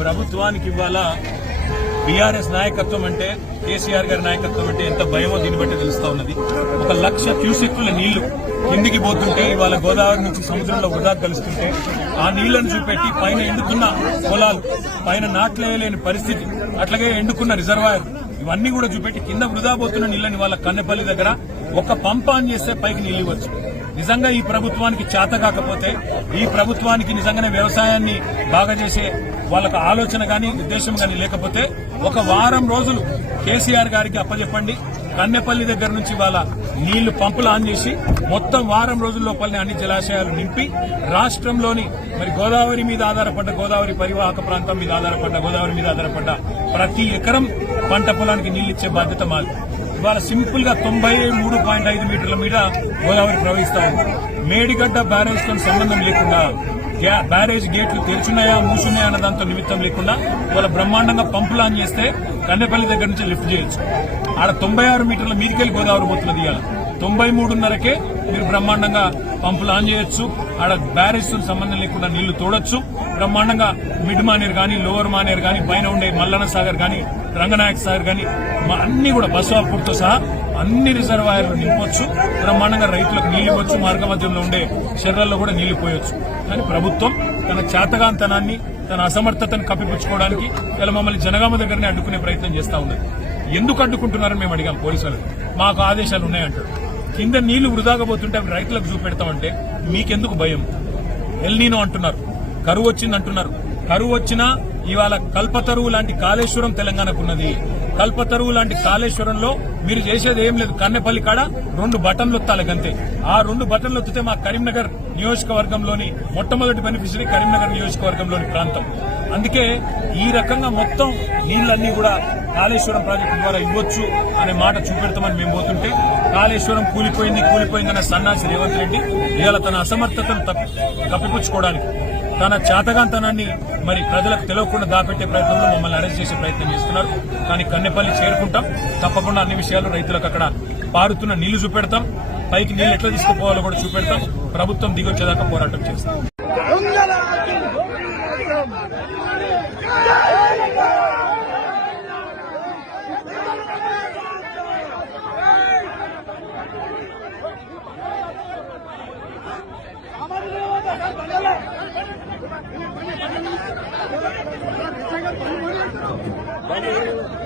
ప్రభుత్వానికి ఇవాళ బీఆర్ఎస్ నాయకత్వం అంటే కేసీఆర్ గారి నాయకత్వం అంటే ఎంత భయమో దీన్ని బట్టి తెలుస్తా ఉన్నది. 1,00,000 క్యూసెక్కుల నీళ్లు కిందికి పోతుంటే ఇవాళ గోదావరి నుంచి సముద్రంలో వృధా కలుస్తుంటే ఆ నీళ్లను చూపెట్టి పైన ఎండుకున్న పొలాలు, పైన నాట్లేయలేని పరిస్థితి, అట్లాగే ఎండుకున్న రిజర్వాయర్ ఇవన్నీ కూడా చూపెట్టి కింద వృధా పోతున్న నీళ్లని వాళ్ళ కన్నెపల్లి దగ్గర ఒక పంప్ ఆన్ చేస్తే పైకి నీళ్లు ఇవ్వచ్చు. నిజంగా ఈ ప్రభుత్వానికి చేత కాకపోతే, ఈ ప్రభుత్వానికి నిజంగానే వ్యవసాయాన్ని బాగా చేసే వాళ్ళకు ఆలోచన గాని ఉద్దేశం గాని లేకపోతే ఒక వారం రోజులు కేసీఆర్ గారికి అప్పచెప్పండి. కన్నెపల్లి దగ్గర నుంచి వాళ్ళ నీళ్లు పంపులు ఆన్ చేసి మొత్తం వారం రోజుల లోపలనే అన్ని జలాశయాలు నింపి రాష్ట్రంలోని మరి గోదావరి మీద ఆధారపడ్డ, గోదావరి పరివాహక ప్రాంతం మీద ఆధారపడ్డ, గోదావరి మీద ఆధారపడ్డ ప్రతి ఎకరం పంట పొలానికి నీళ్లు ఇచ్చే బాధ్యత మాది. ఇవాళ సింపుల్ గా 93.5 మీటర్ల మీద గోదావరి ప్రవహిస్తా ఉంది. మేడిగడ్డ బ్యారేజ్ తో సంబంధం లేకుండా, బ్యారేజ్ గేట్లు తెరుచున్నాయా మూసున్నాయా అన్న దాంతో నిమిత్తం లేకుండా ఇవాళ బ్రహ్మాండంగా పంపులు ఆన్ చేస్తే కన్నెపల్లి దగ్గర నుంచి లిఫ్ట్ చేయొచ్చు. ఆడ 96 మీటర్ల మీదికెళ్లి గోదావరి పోతున్నది. ఇవాళ 93.5కే మీరు బ్రహ్మాండంగా పంపులు ఆన్ చేయొచ్చు. ఆడ బ్యారేజ్ తో సంబంధం లేకుండా నీళ్లు తోడొచ్చు. బ్రహ్మాండంగా మిడ్ మానేరు గాని, లోవర్ మానేరు గాని, పైన ఉండే మల్లన్న సాగర్ గాని, రంగనాయక సాగర్ గాని అన్ని కూడా బసవాపూర్తో సహా అన్ని రిజర్వాయర్లు నింపొచ్చు. బ్రహ్మాండంగా రైతులకు నీళ్లు ఇవ్వచ్చు. మార్గ మధ్యంలో ఉండే చెర్రల్లో కూడా నీళ్లు పోయొచ్చు. కానీ ప్రభుత్వం తన చేతగాంతనాన్ని, తన అసమర్థతను కప్పిపుచ్చుకోవడానికి ఇలా మమ్మల్ని జనగామ దగ్గరనే అడ్డుకునే ప్రయత్నం చేస్తా ఉన్నది. ఎందుకు అడ్డుకుంటున్నారని మేము అడిగాం పోలీసులు. మాకు ఆదేశాలు ఉన్నాయంటారు. కింద నీళ్లు వృధాగా పోతుంటే అవి రైతులకు చూపెడతామంటే మీకెందుకు భయం? ఎల్నీనో అంటున్నారు, కరువు వచ్చింది అంటున్నారు. కరువు వచ్చినా ఇవాళ కల్పతరువు లాంటి కాళేశ్వరం తెలంగాణకున్నది. కల్పతరువు లాంటి కాళేశ్వరంలో మీరు చేసేది ఏం లేదు. కన్నెపల్లి కాడ 2 బటన్లు ఒత్తాలి గంతే. ఆ 2 బటన్లు ఒత్తితే మా కరీంనగర్ నియోజకవర్గంలోని మొట్టమొదటి బెనిఫిషరీ కరీంనగర్ నియోజకవర్గంలోని ప్రాంతం. అందుకే ఈ రకంగా మొత్తం నీళ్లన్నీ కూడా కాళేశ్వరం ప్రాజెక్టు ద్వారా ఇవ్వచ్చు అనే మాట చూపెడతామని మేము పోతుంటే కాళేశ్వరం కూలిపోయిందన్న సన్నాసి రేవంత్ రెడ్డి ఇవాళ తన అసమర్థతను కప్పిపుచ్చుకోవడానికి, తన చేతగాంతనాన్ని మరి ప్రజలకు తెలియకుండా దాపెట్టే ప్రయత్నంలో మమ్మల్ని అరెస్ట్ చేసే ప్రయత్నం చేస్తున్నారు. కానీ కన్నెపల్లి చేరుకుంటాం. తప్పకుండా అన్ని విషయాలు రైతులకు అక్కడ పారుతున్న నీళ్లు చూపెడతాం. పైకి నీళ్లు ఎట్లా తీసుకుపోవాలో కూడా చూపెడతాం. ప్రభుత్వం దిగొచ్చేదాకా పోరాటం చేస్తాం. Vamos.